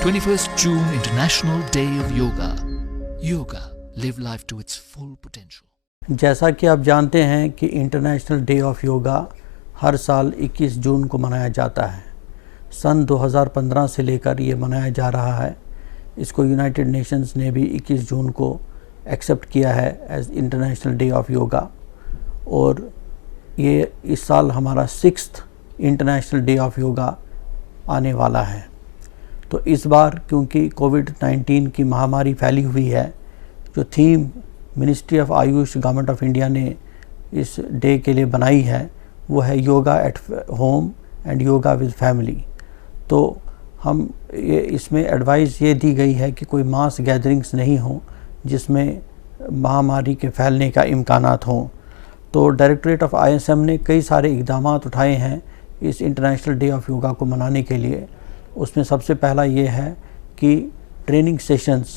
21st June International Day of Yoga. Yoga, live life to its full potential. जैसा कि आप जानते हैं कि इंटरनेशनल डे ऑफ योगा हर साल 21 जून को मनाया जाता है। सन 2015 से लेकर ये मनाया जा रहा है। इसको यूनाइटेड नेशंस ने भी 21 जून को एक्सेप्ट किया है as international day of yoga, और ये इस साल हमारा 6th international day of yoga आने वाला है। तो इस बार क्योंकि कोविड-19 की महामारी फैली हुई है, जो theme ministry of Ayush government of India ने इस डे के लिए बनाई है वो है yoga at home and yoga with family. तो हम इसमें एडवाइस ये दी गई है कि कोई मास गैदरिंग्स नहीं हो जिसमें महामारी के फैलने का इम्कानात हों। तो डायरेक्टरेट ऑफ ISM ने कई सारे इक़दाम उठाए हैं इस इंटरनेशनल डे ऑफ योगा को मनाने के लिए। उसमें सबसे पहला ये है कि ट्रेनिंग सेशंस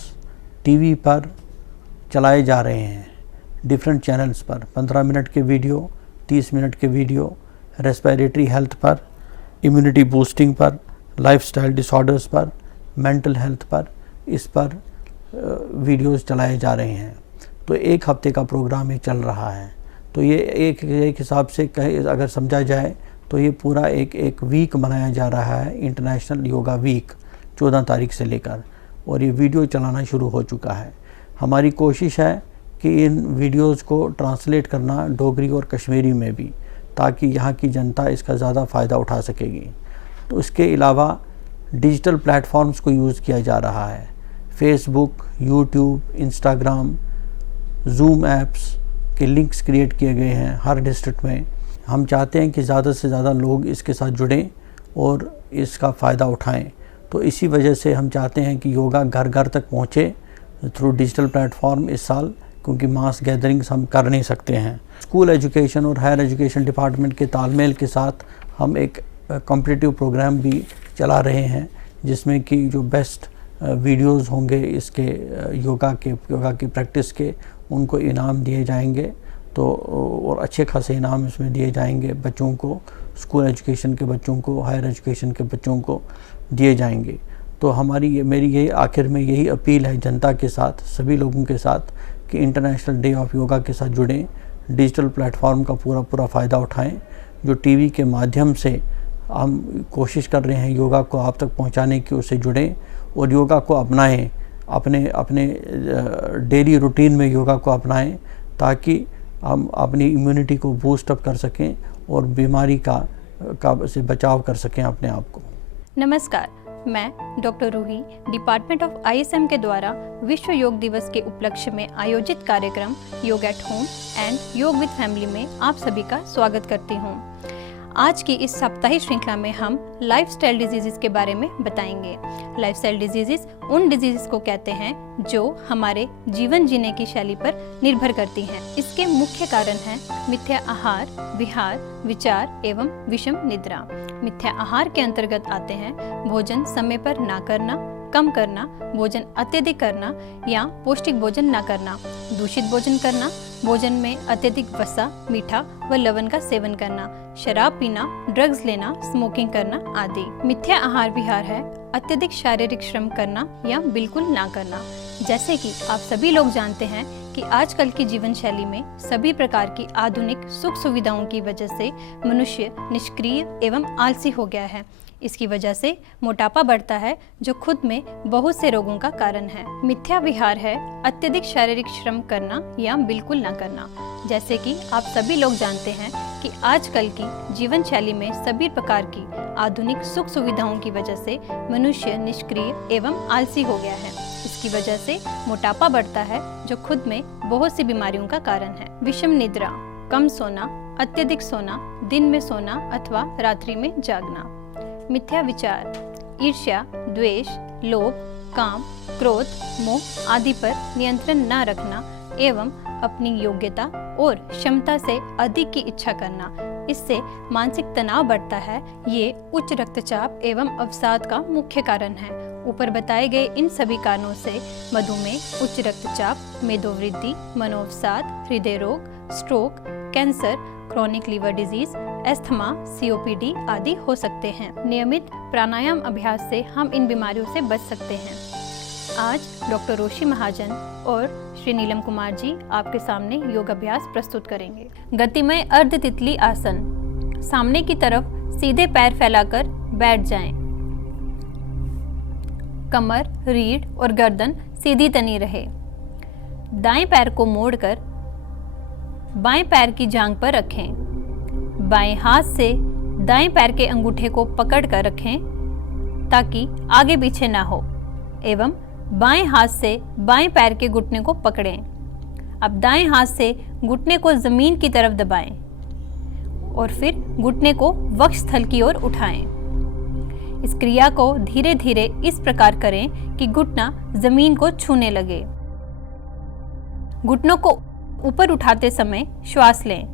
टीवी पर चलाए जा रहे हैं, डिफरेंट चैनल्स पर 15 मिनट के वीडियो, 30 मिनट के वीडियो, रेस्पिरेटरी हेल्थ पर, इम्यूनिटी बूस्टिंग पर, लाइफस्टाइल डिसऑर्डर्स पर, मेंटल हेल्थ पर, इस पर वीडियोस चलाए जा रहे हैं। तो एक हफ्ते का प्रोग्राम ये चल रहा है। तो ये एक हिसाब से अगर समझा जाए तो ये पूरा एक वीक मनाया जा रहा है, इंटरनेशनल योगा वीक 14 तारीख से लेकर, और ये वीडियो चलाना शुरू हो चुका है। हमारी कोशिश है कि इन वीडियोस को ट्रांसलेट करना डोगरी और कश्मीरी में भी, ताकि यहाँ की जनता इसका ज़्यादा फ़ायदा उठा सकेगी। तो इसके अलावा डिजिटल प्लेटफॉर्म्स को यूज़ किया जा रहा है, Facebook, YouTube, Instagram, zoom apps के लिंक्स क्रिएट किए गए हैं हर डिस्ट्रिक्ट में। हम चाहते हैं कि ज़्यादा से ज़्यादा लोग इसके साथ जुड़ें और इसका फ़ायदा उठाएं। तो इसी वजह से हम चाहते हैं कि योगा घर घर तक पहुँचे थ्रू डिजिटल प्लेटफॉर्म इस साल, क्योंकि मास गैदरिंग्स हम कर नहीं सकते हैं। स्कूल एजुकेशन और हायर एजुकेशन डिपार्टमेंट के तालमेल के साथ हम एक कॉम्पिटिटिव प्रोग्राम भी चला रहे हैं, जिसमें कि जो बेस्ट वीडियोस होंगे इसके योगा की प्रैक्टिस के, उनको इनाम दिए जाएंगे। तो और अच्छे खासे इनाम इसमें दिए जाएंगे बच्चों को, स्कूल एजुकेशन के बच्चों को, हायर एजुकेशन के बच्चों को दिए जाएंगे। तो मेरी यही आखिर में यही अपील है जनता के साथ, सभी लोगों के साथ, कि इंटरनेशनल डे ऑफ योगा के साथ जुड़ें, डिजिटल प्लेटफॉर्म का पूरा फ़ायदा उठाएं। जो टीवी के माध्यम से हम कोशिश कर रहे हैं योगा को आप तक पहुंचाने की, उससे जुड़ें और योगा को अपनाएं, अपने डेली रूटीन में योगा को अपनाएं, ताकि हम अपनी इम्यूनिटी को बूस्ट अप कर सकें और बीमारी से बचाव कर सकें अपने आप को। नमस्कार, मैं doctor Ruhi department of ISM के द्वारा विश्व योग दिवस के उपलक्ष्य में आयोजित कार्यक्रम योग एट होम एंड योग विद फैमिली में आप सभी का स्वागत करती हूँ। आज की इस साप्ताहिक श्रृंखला में हम लाइफस्टाइल डिजीजेस के बारे में बताएंगे। लाइफस्टाइल डिजीजेस उन डिजीजेस को कहते हैं जो हमारे जीवन जीने की शैली पर निर्भर करती हैं। इसके मुख्य कारण हैं मिथ्या आहार, विहार, विचार एवं विषम निद्रा। मिथ्या आहार के अंतर्गत आते हैं भोजन समय पर ना करना, कम करना, भोजन अत्यधिक करना या पौष्टिक भोजन ना करना, दूषित भोजन करना, भोजन में अत्यधिक वसा, मीठा व लवण का सेवन करना, शराब पीना, ड्रग्स लेना, स्मोकिंग करना आदि। मिथ्या आहार विहार है अत्यधिक शारीरिक श्रम करना या बिल्कुल ना करना। जैसे कि आप सभी लोग जानते हैं कि आजकल की जीवन शैली में सभी प्रकार की आधुनिक सुख सुविधाओं की वजह से मनुष्य निष्क्रिय एवं आलसी हो गया है। इसकी वजह से मोटापा बढ़ता है, जो खुद में बहुत से रोगों का कारण है। मिथ्या विहार है अत्यधिक शारीरिक श्रम करना या बिल्कुल ना करना। जैसे कि आप सभी लोग जानते हैं कि आजकल की जीवन शैली में सभी प्रकार की आधुनिक सुख सुविधाओं की वजह से मनुष्य निष्क्रिय एवं आलसी हो गया है। इसकी वजह से मोटापा बढ़ता है, जो खुद में बहुत सी बीमारियों का कारण है। विषम निद्रा, कम सोना, अत्यधिक सोना, दिन में सोना अथवा रात्रि में जागना। मिथ्या विचार, ईर्ष्या, द्वेष, लोभ, काम, क्रोध, मोह आदि पर नियंत्रण न रखना एवं अपनी योग्यता और क्षमता से अधिक की इच्छा करना। इससे मानसिक तनाव बढ़ता है। ये उच्च रक्तचाप एवं अवसाद का मुख्य कारण है। ऊपर बताए गए इन सभी कारणों से मधुमेह, उच्च रक्तचाप, मेदोवृद्धि, मनोअवसाद, हृदय रोग, stroke, cancer, chronic liver disease, asthma, COPD आदि हो सकते हैं। नियमित प्राणायाम अभ्यास से हम इन बीमारियों से बच सकते हैं। आज डॉक्टर रोशी महाजन और श्री नीलम कुमार जी आपके सामने योग अभ्यास प्रस्तुत करेंगे। गतिमय अर्ध तितली आसन। सामने की तरफ सीधे पैर फैलाकर बैठ जाएं। कमर, रीढ़ और गर्दन सीधी तनी रहे। दाएं पैर को मोड़कर बाएं पैर की जांघ पर रखें। बाएं हाथ से दाएं पैर के अंगूठे को पकड़ कर रखें ताकि आगे पीछे ना हो, एवं बाएं हाथ से बाएं पैर के घुटने को पकड़ें। अब दाएं हाथ से घुटने को जमीन की तरफ दबाएं और फिर घुटने को वक्ष स्थल की ओर उठाएं। इस क्रिया को धीरे धीरे इस प्रकार करें कि घुटना जमीन को छूने लगे। घुटनों को ऊपर उठाते समय श्वास लें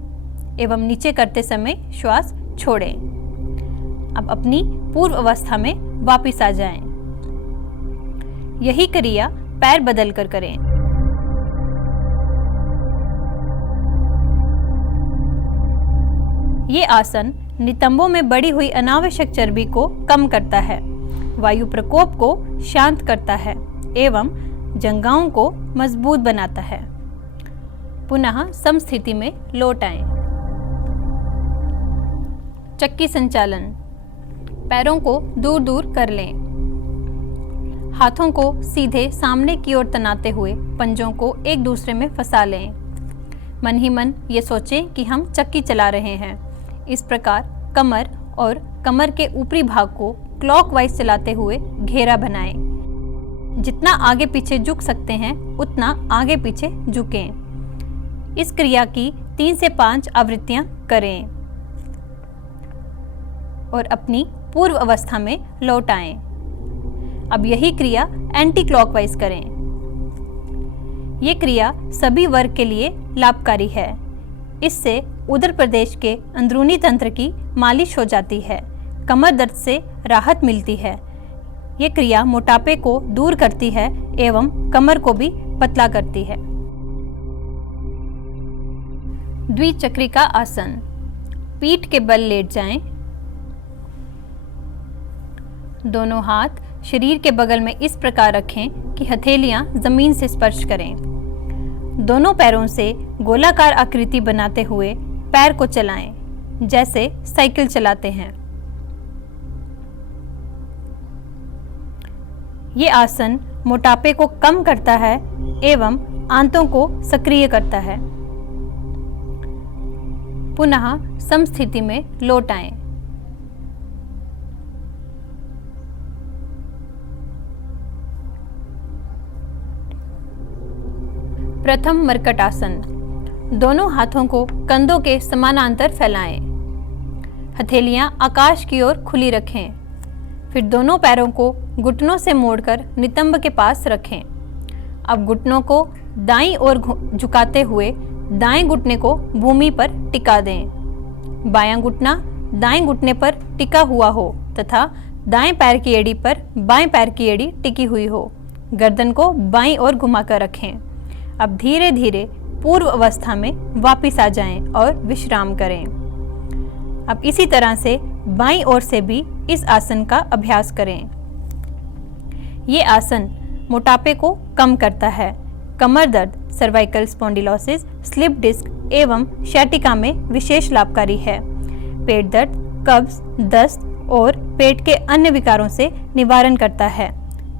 एवं नीचे करते समय श्वास छोड़ें। अब अपनी पूर्व अवस्था में वापस आ जाएं। यही क्रिया पैर बदल कर करें। ये आसन नितंबों में बढ़ी हुई अनावश्यक चर्बी को कम करता है, वायु प्रकोप को शांत करता है एवं जंघाओं को मजबूत बनाता है। पुनः समस्थिति में लौट आएं। चक्की संचालन। पैरों को दूर दूर कर लें। हाथों को सीधे सामने की ओर तनाते हुए पंजों को एक दूसरे में फंसा लें। मन ही मन ये सोचें कि हम चक्की चला रहे हैं। इस प्रकार कमर और कमर के ऊपरी भाग को क्लॉकवाइज चलाते हुए घेरा बनाएं। जितना आगे पीछे झुक सकते हैं उतना आगे पीछे झुकें। इस क्रिया की 3 से 5 आवृत्तियां करें और अपनी पूर्व अवस्था में लौट आएं। अब यही क्रिया एंटी क्लॉकवाइज करें। ये क्रिया सभी वर्ग के लिए लाभकारी है। इससे उदर प्रदेश के अंदरूनी तंत्र की मालिश हो जाती है, कमर दर्द से राहत मिलती है। ये क्रिया मोटापे को दूर करती है एवं कमर को भी पतला करती है। द्विचक्रिका आसन। पीठ के बल लेट जाएं। दोनों हाथ शरीर के बगल में इस प्रकार रखें कि हथेलियां जमीन से स्पर्श करें। दोनों पैरों से गोलाकार आकृति बनाते हुए पैर को चलाएं, जैसे साइकिल चलाते हैं। ये आसन मोटापे को कम करता है एवं आंतों को सक्रिय करता है। पुनः समस्थिति में लौट आएं। प्रथम मर्कट आसन। दोनों हाथों को कंधों के समानांतर फैलाएं। हथेलियां आकाश की ओर खुली रखें। फिर दोनों पैरों को घुटनों से मोड़कर नितंब के पास रखें। अब घुटनों को दाईं ओर झुकाते हुए दाएं घुटने को भूमि पर टिका दें। बायां घुटना दाएं घुटने पर टिका हुआ हो तथा दाएं पैर की एड़ी पर बाएं पैर की एड़ी टिकी हुई हो। गर्दन को बाईं ओर घुमाकर रखें। अब धीरे धीरे पूर्व अवस्था में वापस आ जाएं और विश्राम करें। अब इसी तरह से बाईं ओर से भी इस आसन का अभ्यास करें। ये आसन मोटापे को कम करता है। कमर दर्द, सर्वाइकल स्पॉन्डिलोसिस, स्लिप डिस्क एवं शैटिका में विशेष लाभकारी है। पेट दर्द, कब्ज, दस्त और पेट के अन्य विकारों से निवारण करता है।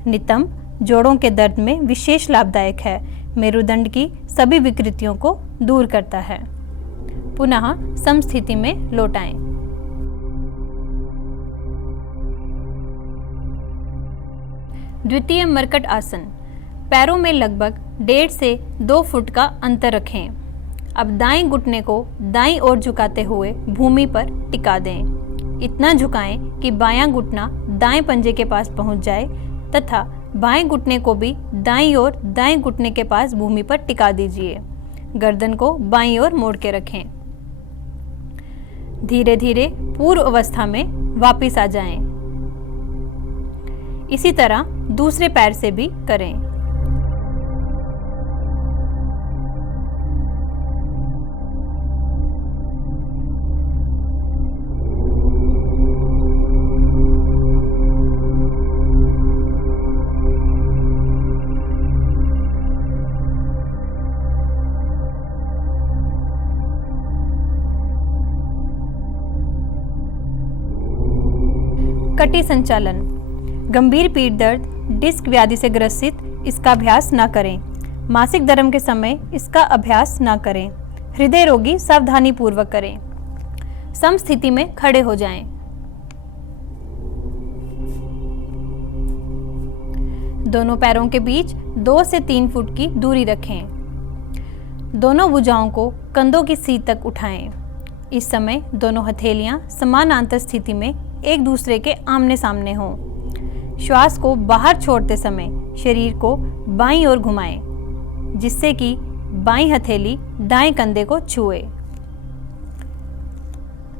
नितंब जोड़ों के दर्द में विशेष लाभदायक है। मेरुदंड की सभी विकृतियों को दूर करता है। पुनः समस्थिति में लौट आएं। द्वितीय मर्कट आसन। पैरों में लगभग 1.5 से 2 फुट का अंतर रखें। अब दाएं घुटने को दाईं ओर झुकाते हुए भूमि पर टिका दें। इतना झुकाएं कि बायां घुटना दाएं पंजे के पास पहुंच जाए तथा बाएं घुटने को भी दाईं ओर दाएं घुटने के पास भूमि पर टिका दीजिए। गर्दन को बाईं ओर मोड़ के रखें। धीरे धीरे पूर्व अवस्था में वापस आ जाएं। इसी तरह दूसरे पैर से भी करें। कटी संचालन, गंभीर पीठ दर्द, डिस्क व्याधि से ग्रसित इसका अभ्यास न करें। मासिक धर्म के समय इसका अभ्यास न करें। हृदय रोगी सावधानी पूर्वक करें। समस्थिति में खड़े हो जाएं। दोनों पैरों के बीच 2 से 3 फुट की दूरी रखें। दोनों भुजाओं को कंधों की सीध तक उठाएं। इस समय दोनों हथेलियां समानांतर स्थिति में एक दूसरे के आमने सामने हों। श्वास को बाहर छोड़ते समय शरीर को बाईं ओर घुमाएं, जिससे कि बाईं हथेली दाएं कंधे को छुए।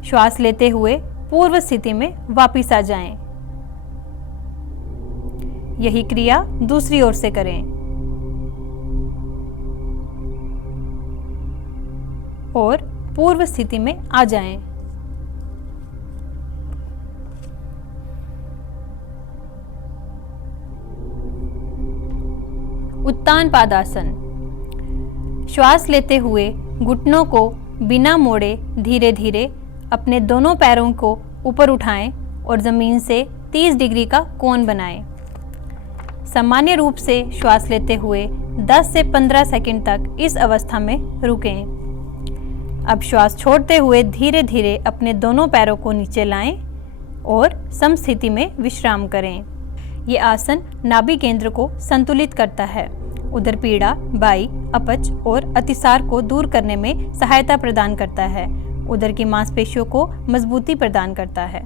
श्वास लेते हुए पूर्व स्थिति में वापस आ जाएं। यही क्रिया दूसरी ओर से करें और पूर्व स्थिति में आ जाएं। उत्तान पादासन। श्वास लेते हुए घुटनों को बिना मोड़े धीरे धीरे अपने दोनों पैरों को ऊपर उठाएं और जमीन से 30 डिग्री का कोण बनाएं। सामान्य रूप से श्वास लेते हुए 10 से 15 सेकंड तक इस अवस्था में रुकें। अब श्वास छोड़ते हुए धीरे धीरे अपने दोनों पैरों को नीचे लाएं और समस्थिति में विश्राम करें। ये आसन नाभि केंद्र को संतुलित करता है, उदर पीड़ा, बाई, अपच और अतिसार को दूर करने में सहायता प्रदान करता है, उदर की मांसपेशियों को मजबूती प्रदान करता है।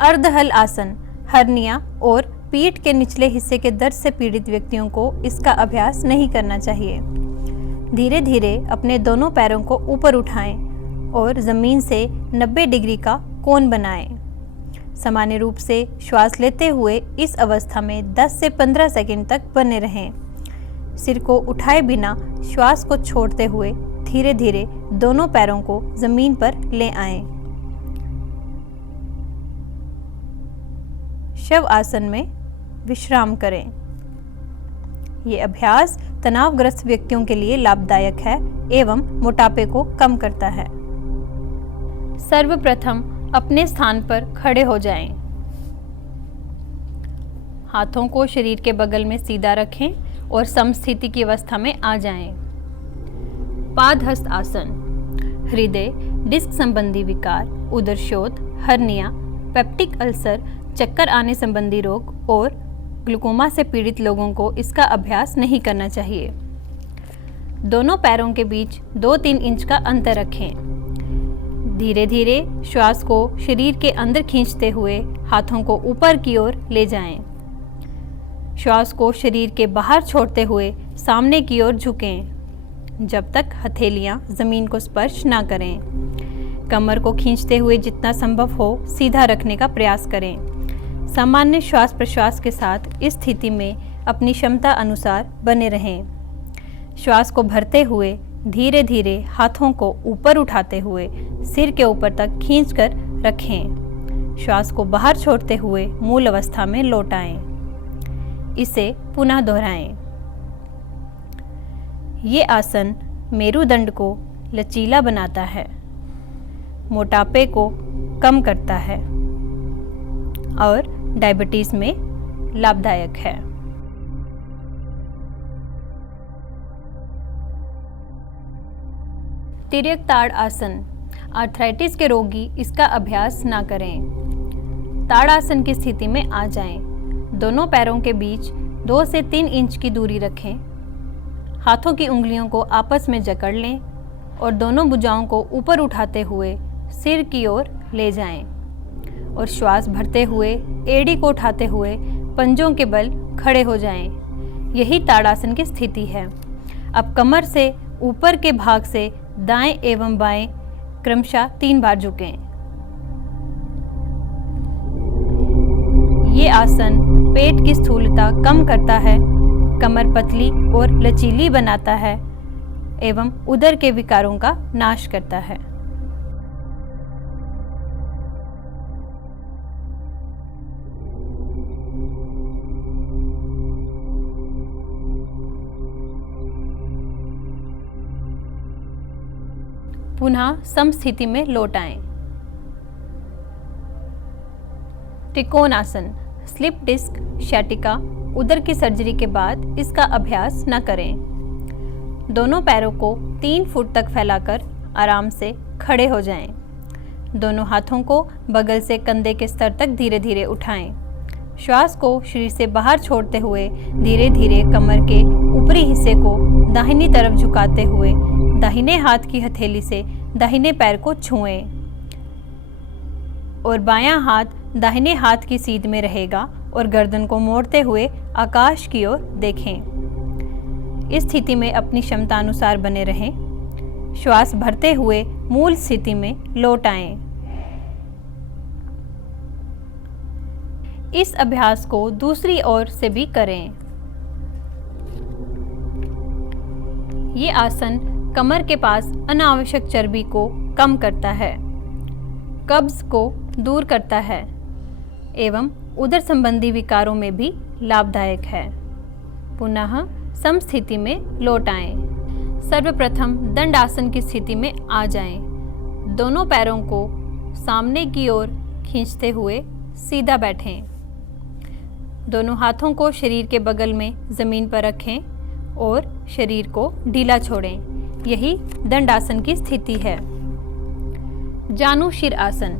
अर्धहल आसन। हर्निया और पीठ के निचले हिस्से के दर्द से पीड़ित व्यक्तियों को इसका अभ्यास नहीं करना चाहिए। धीरे धीरे अपने दोनों पैरों को ऊपर उठाएं और जमीन से 90 डिग्री का कोण बनाएं। सामान्य रूप से श्वास लेते हुए इस अवस्था में 10 से 15 सेकंड तक बने रहें। सिर को उठाए बिना श्वास को छोड़ते हुए धीरे धीरे दोनों पैरों को जमीन पर ले आएं। शव आसन में विश्राम करें। ये अभ्यास तनावग्रस्त व्यक्तियों के लिए लाभदायक है एवं मोटापे को कम करता है। सर्वप्रथम अपने स्थान पर खड़े हो जाएं। हाथों को शरीर के बगल में सीधा रखें और समस्थिति की अवस्था में आ जाएं। पादहस्त आसन। हृदय, डिस्क संबंधी विकार, उदर शोथ, हर्निया, पेप्टिक अल्सर, चक्कर आने संबंधी रोग और ग्लूकोमा से पीड़ित लोगों को इसका अभ्यास नहीं करना चाहिए। दोनों पैरों के बीच 2-3 इंच का अंतर रखें। धीरे धीरे श्वास को शरीर के अंदर खींचते हुए हाथों को ऊपर की ओर ले जाएं। श्वास को शरीर के बाहर छोड़ते हुए सामने की ओर झुकें जब तक हथेलियां जमीन को स्पर्श ना करें। कमर को खींचते हुए जितना संभव हो सीधा रखने का प्रयास करें। सामान्य श्वास प्रश्वास के साथ इस स्थिति में अपनी क्षमता अनुसार बने रहें। श्वास को भरते हुए धीरे धीरे हाथों को ऊपर उठाते हुए सिर के ऊपर तक खींचकर रखें। श्वास को बाहर छोड़ते हुए मूल अवस्था में लौटाएं। इसे पुनः दोहराएं। ये आसन मेरुदंड को लचीला बनाता है, मोटापे को कम करता है और डायबिटीज में लाभदायक है। तिर्यक ताड़ आसन। आर्थराइटिस के रोगी इसका अभ्यास ना करें। ताड़ आसन की स्थिति में आ जाएं। दोनों पैरों के बीच 2 से 3 इंच की दूरी रखें। हाथों की उंगलियों को आपस में जकड़ लें और दोनों भुजाओं को ऊपर उठाते हुए सिर की ओर ले जाएं और श्वास भरते हुए एड़ी को उठाते हुए पंजों के बल खड़े हो जाएं। यही ताड़ासन की स्थिति है। अब कमर से ऊपर के भाग से दाएं एवं बाएं क्रमशः 3 बार झुकें। ये आसन पेट की स्थूलता कम करता है, कमर पतली और लचीली बनाता है एवं उदर के विकारों का नाश करता है। पुनः समस्थिति में लौट आएं। त्रिकोणासन, स्लिप डिस्क, शैटिका, उदर की सर्जरी के बाद इसका अभ्यास न करें। दोनों पैरों को 3 फुट तक फैलाकर आराम से खड़े हो जाएं। दोनों हाथों को बगल से कंधे के स्तर तक धीरे धीरे उठाएं। श्वास को शरीर से बाहर छोड़ते हुए धीरे धीरे कमर के ऊपरी हिस्से को दाहिनी तरफ झुकाते हुए दाहिने हाथ की हथेली से दाहिने पैर को छुएं और बायां हाथ दाहिने हाथ की सीध में रहेगा और गर्दन को मोड़ते हुए आकाश की ओर देखें। इस स्थिति में अपनी क्षमता अनुसार बने रहें। श्वास भरते हुए मूल स्थिति में लौट आएं। इस अभ्यास को दूसरी ओर से भी करें। ये आसन कमर के पास अनावश्यक चर्बी को कम करता है, कब्ज को दूर करता है एवं उदर संबंधी विकारों में भी लाभदायक है। पुनः समस्थिति में लौट आएं। सर्वप्रथम दंडासन की स्थिति में आ जाएं। दोनों पैरों को सामने की ओर खींचते हुए सीधा बैठें। दोनों हाथों को शरीर के बगल में जमीन पर रखें और शरीर को ढीला छोड़ें। यही दंडासन की स्थिति है। जानु शिर आसन,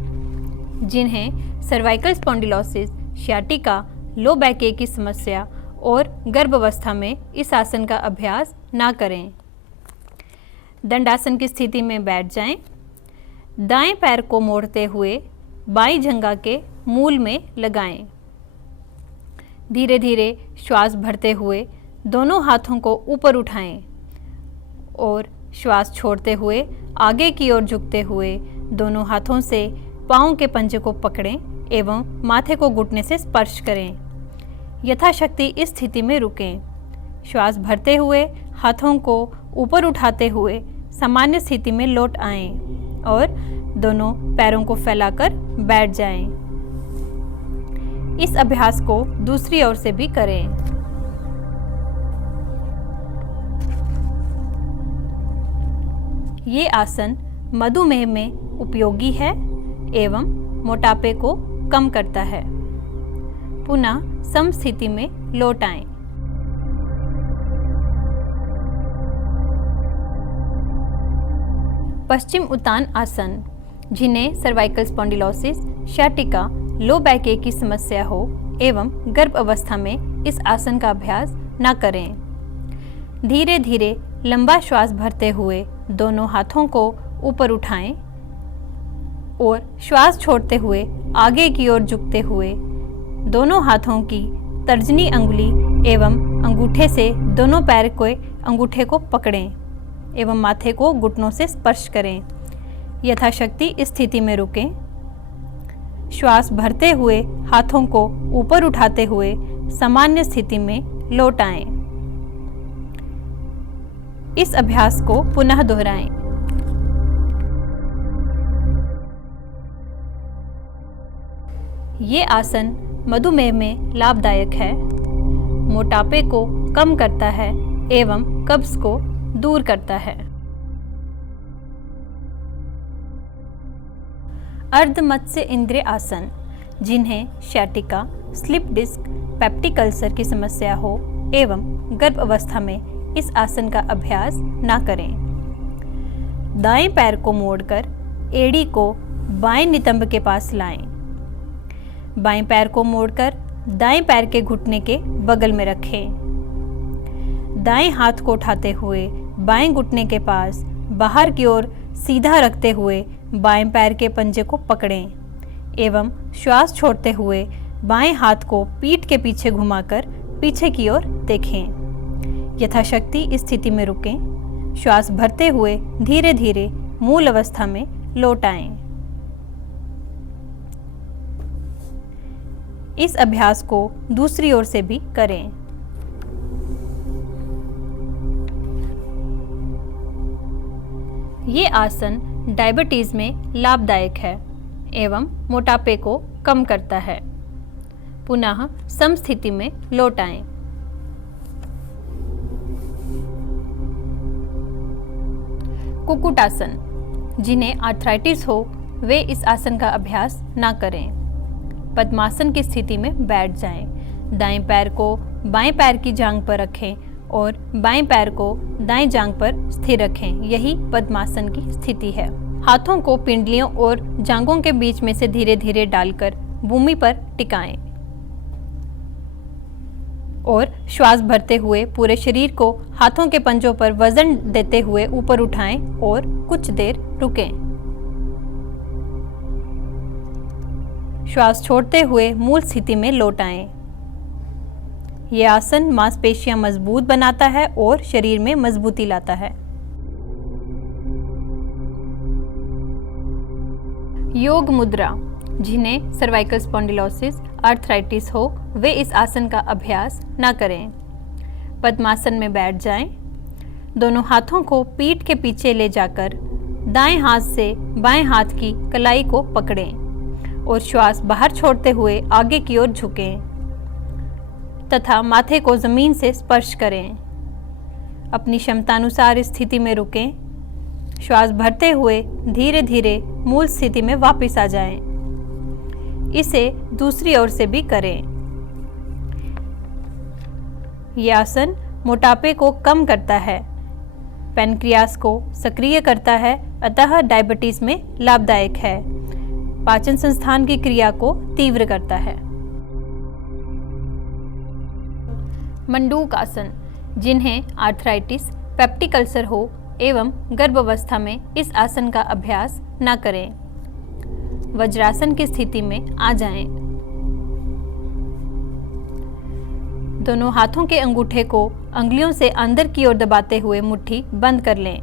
जिन्हें cervical spondylosis, sciatica, low back एक की समस्या और गर्भावस्था में इस आसन का अभ्यास ना करें। दंडासन की स्थिति में बैठ जाएं। दाएं पैर को मोड़ते हुए बाईं जंघा के मूल में लगाएं। धीरे धीरे श्वास भरते हुए दोनों हाथों को ऊपर उठाएं और श्वास छोड़ते हुए आगे की ओर झुकते हुए दोनों हाथों से पाँव के पंजे को पकड़ें एवं माथे को घुटने से स्पर्श करें। यथाशक्ति इस स्थिति में रुकें। श्वास भरते हुए हाथों को ऊपर उठाते हुए सामान्य स्थिति में लौट आएं और दोनों पैरों को फैलाकर बैठ जाएं। इस अभ्यास को दूसरी ओर से भी करें। ये आसन मधुमेह में उपयोगी है एवं मोटापे को कम करता है। पुनः समस्थिति में लौट आएं। पश्चिम उत्तान आसन, जिन्हें cervical spondylosis, sciatica, low back एक की समस्या हो एवं गर्भ अवस्था में इस आसन का अभ्यास न करें। धीरे धीरे लंबा श्वास भरते हुए दोनों हाथों को ऊपर उठाएं और श्वास छोड़ते हुए आगे की ओर झुकते हुए दोनों हाथों की तर्जनी अंगुली एवं अंगूठे से दोनों पैर के अंगूठे को पकड़ें एवं माथे को घुटनों से स्पर्श करें। यथाशक्ति इस स्थिति में रुकें। श्वास भरते हुए हाथों को ऊपर उठाते हुए सामान्य स्थिति में लौट आएं। इस अभ्यास को पुनः दोहराएं। ये आसन मधुमेह में लाभदायक है, मोटापे को कम करता है एवं कब्ज को दूर करता है। अर्धमत्स्य इंद्रिय आसन, जिन्हें sciatica, slip disc, peptic ulcer की समस्या हो एवं गर्भ अवस्था में इस आसन का अभ्यास ना करें। दाएं पैर को मोड़कर एड़ी को बाएं नितंब के पास लाएं। बाएं पैर को मोड़कर दाएं पैर के घुटने के बगल में रखें। दाएं हाथ को उठाते हुए बाएं घुटने के पास बाहर की ओर सीधा रखते हुए बाएं पैर के पंजे को पकड़ें एवं श्वास छोड़ते हुए बाएं हाथ को पीठ के पीछे घुमाकर पीछे की ओर देखें। यथाशक्ति इस स्थिति में रुकें। श्वास भरते हुए धीरे धीरे मूल अवस्था में लौट आएं। इस अभ्यास को दूसरी ओर से भी करें। ये आसन डायबिटीज में लाभदायक है एवं मोटापे को कम करता है। पुनः समस्थिति में लौट आएं। कुक्कुटासन, जिन्हें आर्थराइटिस हो वे इस आसन का अभ्यास ना करें। पद्मासन की स्थिति में बैठ जाएं। दाएं पैर को बाएं पैर की जांघ पर रखें और बाएं पैर को दाएं जांघ पर स्थिर रखें। यही पद्मासन की स्थिति है। हाथों को पिंडलियों और जांघों के बीच में से धीरे धीरे डालकर भूमि पर टिकाएं और श्वास भरते हुए पूरे शरीर को हाथों के पंजों पर वजन देते हुए ऊपर उठाएं और कुछ देर रुकें। श्वास छोड़ते हुए मूल स्थिति में लौट आएं। यह आसन मांसपेशियां मजबूत बनाता है और शरीर में मजबूती लाता है। योग मुद्रा। जिन्हें सर्वाइकल स्पॉन्डिलोसिस, आर्थराइटिस हो, वे इस आसन का अभ्यास ना करें। पद्मासन में बैठ जाएं। दोनों हाथों को पीठ के पीछे ले जाकर दाएं हाथ से बाएं हाथ की कलाई को पकड़ें और श्वास बाहर छोड़ते हुए आगे की ओर झुकें तथा माथे को जमीन से स्पर्श करें। अपनी क्षमतानुसार इस स्थिति में रुकें। श्वास भरते हुए धीरे धीरे मूल स्थिति में वापस आ जाएं। इसे दूसरी ओर से भी करें। यह आसन मोटापे को कम करता है, पैनक्रियास को सक्रिय करता है, अतः डायबिटीज में लाभदायक है। पाचन संस्थान की क्रिया को तीव्र करता है। मंडूक आसन। जिन्हें आर्थराइटिस, पेप्टिक अल्सर हो एवं गर्भावस्था में इस आसन का अभ्यास न करें। वज्रासन की स्थिति में आ जाएं। दोनों हाथों के अंगूठे को अंगुलियों से अंदर की ओर दबाते हुए मुट्ठी बंद कर लें।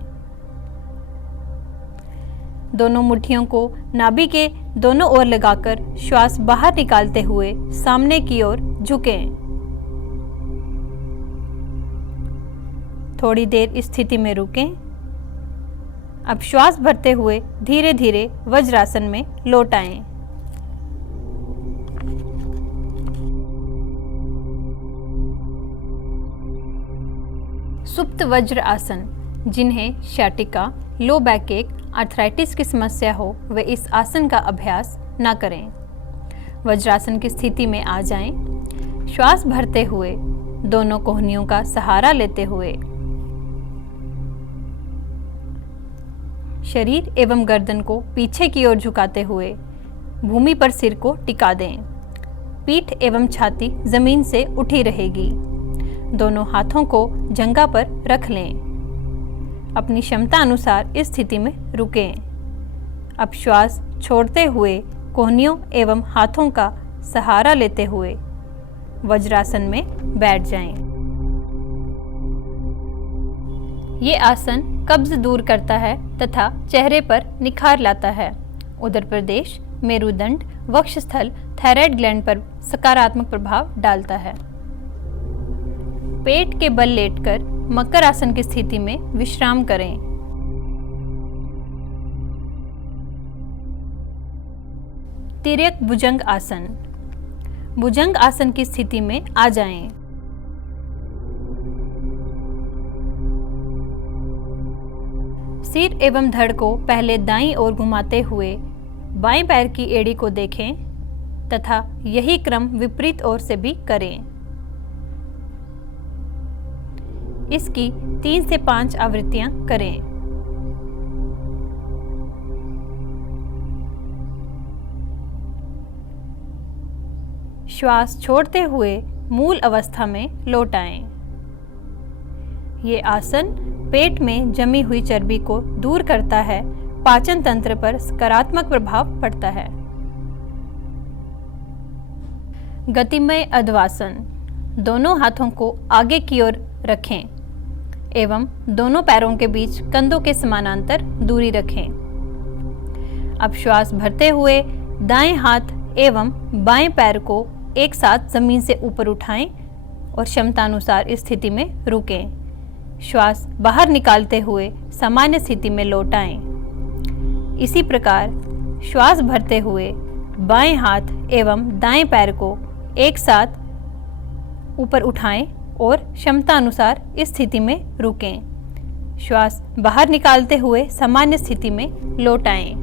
दोनों मुट्ठियों को नाभि के दोनों ओर लगाकर श्वास बाहर निकालते हुए सामने की ओर झुकें। थोड़ी देर इस स्थिति में रुकें। अब श्वास भरते हुए धीरे धीरे वज्रासन में लौट आएं। सुप्त वज्र आसन। जिन्हें शाटिका, लो बैक एक, आर्थराइटिस की समस्या हो, वे इस आसन का अभ्यास न करें। वज्रासन की स्थिति में आ जाएं। श्वास भरते हुए दोनों कोहनियों का सहारा लेते हुए शरीर एवं गर्दन को पीछे की ओर झुकाते हुए भूमि पर सिर को टिका दें। पीठ एवं छाती जमीन से उठी रहेगी। दोनों हाथों को जंघा पर रख लें। अपनी क्षमता अनुसार इस स्थिति में रुकें। अब श्वास छोड़ते हुए कोहनियों एवं हाथों का सहारा लेते हुए वज्रासन में बैठ जाएं। ये आसन कब्ज दूर करता है तथा चेहरे पर निखार लाता है। उदर प्रदेश, मेरुदंड, वक्षस्थल, थायराइड ग्लैंड पर सकारात्मक प्रभाव डालता है। पेट के बल लेटकर मकर आसन की स्थिति में विश्राम करें। तिर्यक भुजंग आसन। भुजंग आसन की स्थिति में आ जाएं। सिर एवं धड़ को पहले दाईं ओर घुमाते हुए बाएं पैर की एड़ी को देखें तथा यही क्रम विपरीत ओर से भी करें। इसकी 3 से 5 आवृत्तियां करें। श्वास छोड़ते हुए मूल अवस्था में लौट आएं। ये आसन पेट में जमी हुई चर्बी को दूर करता है, पाचन तंत्र पर सकारात्मक प्रभाव पड़ता है। गतिमय अधवासन। दोनों हाथों को आगे की ओर रखें एवं दोनों पैरों के बीच कंधों के समानांतर दूरी रखें। अब श्वास भरते हुए दाएं हाथ एवं बाएं पैर को एक साथ जमीन से ऊपर उठाएं और क्षमतानुसार इस स्थिति में रुकें। श्वास बाहर निकालते हुए सामान्य स्थिति में लौट आएं। इसी प्रकार श्वास भरते हुए बाएं हाथ एवं दाएं पैर को एक साथ ऊपर उठाएं और क्षमता अनुसार इस स्थिति में रुकें। श्वास बाहर निकालते हुए सामान्य स्थिति में लौट आएं।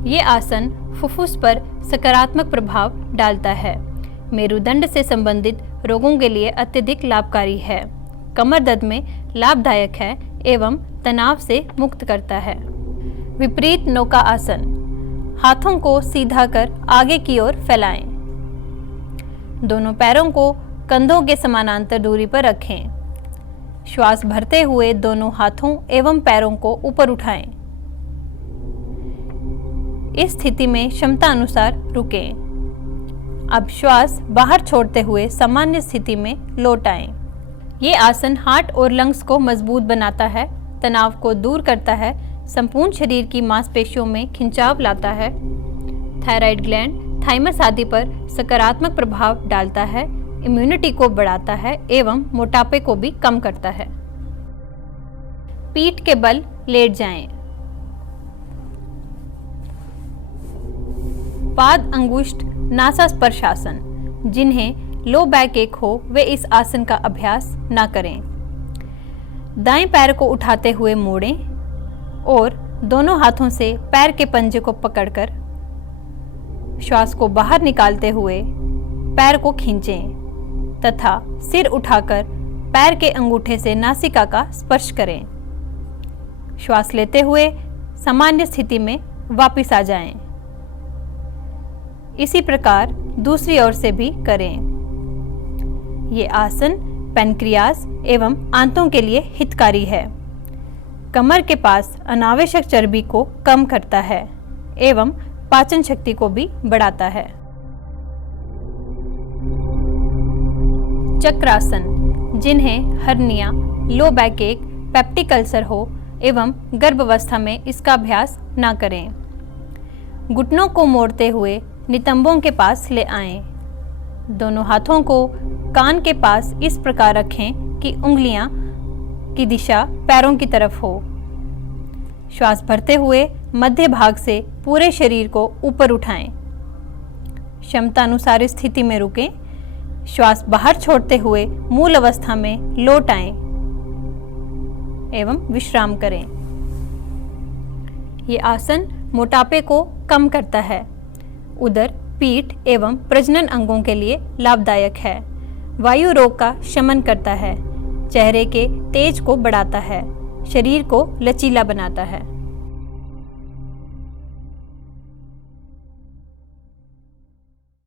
ये आसन फुफ्फुस पर सकारात्मक प्रभाव डालता है। मेरुदंड से संबंधित रोगों के लिए अत्यधिक लाभकारी है। कमर दर्द में लाभदायक है एवं तनाव से मुक्त करता है। विपरीत नौका आसन, हाथों को सीधा कर आगे की ओर फैलाएं। दोनों पैरों को कंधों के समानांतर दूरी पर रखें। श्वास भरते हुए दोनों हाथों एवं पैरों को ऊपर उठाएं। इस स्थिति में क्षमता अनुसार रुकें। अब श्वास बाहर छोड़ते हुए सामान्य स्थिति में लौट आएं। ये आसन हार्ट और लंग्स को मजबूत बनाता है, तनाव को दूर करता है, संपूर्ण शरीर की मांसपेशियों में खिंचाव लाता है, थायराइड ग्लैंड, थाइमस आदि पर सकारात्मक प्रभाव डालता है, इम्यूनिटी को बढ़ाता है एवं मोटापे को भी कम करता है। पीठ के बल लेट जाएं। पाद अंगुष्ठ नासास्पर्श आसन, जिन्हें लो बैक एक हो वे इस आसन का अभ्यास ना करें। दाएं पैर को उठाते हुए मोड़ें और दोनों हाथों से पैर के पंजे को पकड़कर श्वास को बाहर निकालते हुए पैर को खींचें तथा सिर उठाकर पैर के अंगूठे से नासिका का स्पर्श करें। श्वास लेते हुए सामान्य स्थिति में वापस आ जाएं। इसी प्रकार दूसरी ओर से भी करें। ये आसन पैनक्रियाज एवं आंतों के लिए हितकारी है। कमर के पास अनावश्यक चर्बी को कम करता है एवं पाचन शक्ति को भी बढ़ाता है। चक्रासन, जिन्हें हर्निया, लो बैक एक, पेप्टिक अल्सर हो एवं गर्भावस्था में इसका अभ्यास ना करें। घुटनों को मोड़ते हुए नितंबों के पास ले आएं। दोनों हाथों को कान के पास इस प्रकार रखें कि उंगलियां की दिशा पैरों की तरफ हो। श्वास भरते हुए मध्य भाग से पूरे शरीर को ऊपर उठाएं। क्षमता अनुसार स्थिति में रुकें। श्वास बाहर छोड़ते हुए मूल अवस्था में लौट आएं एवं विश्राम करें। ये आसन मोटापे को कम करता है, उदर, पीठ एवं प्रजनन अंगों के लिए लाभदायक है, वायु रोग का शमन करता है, चेहरे के तेज को बढ़ाता है, शरीर को लचीला बनाता है।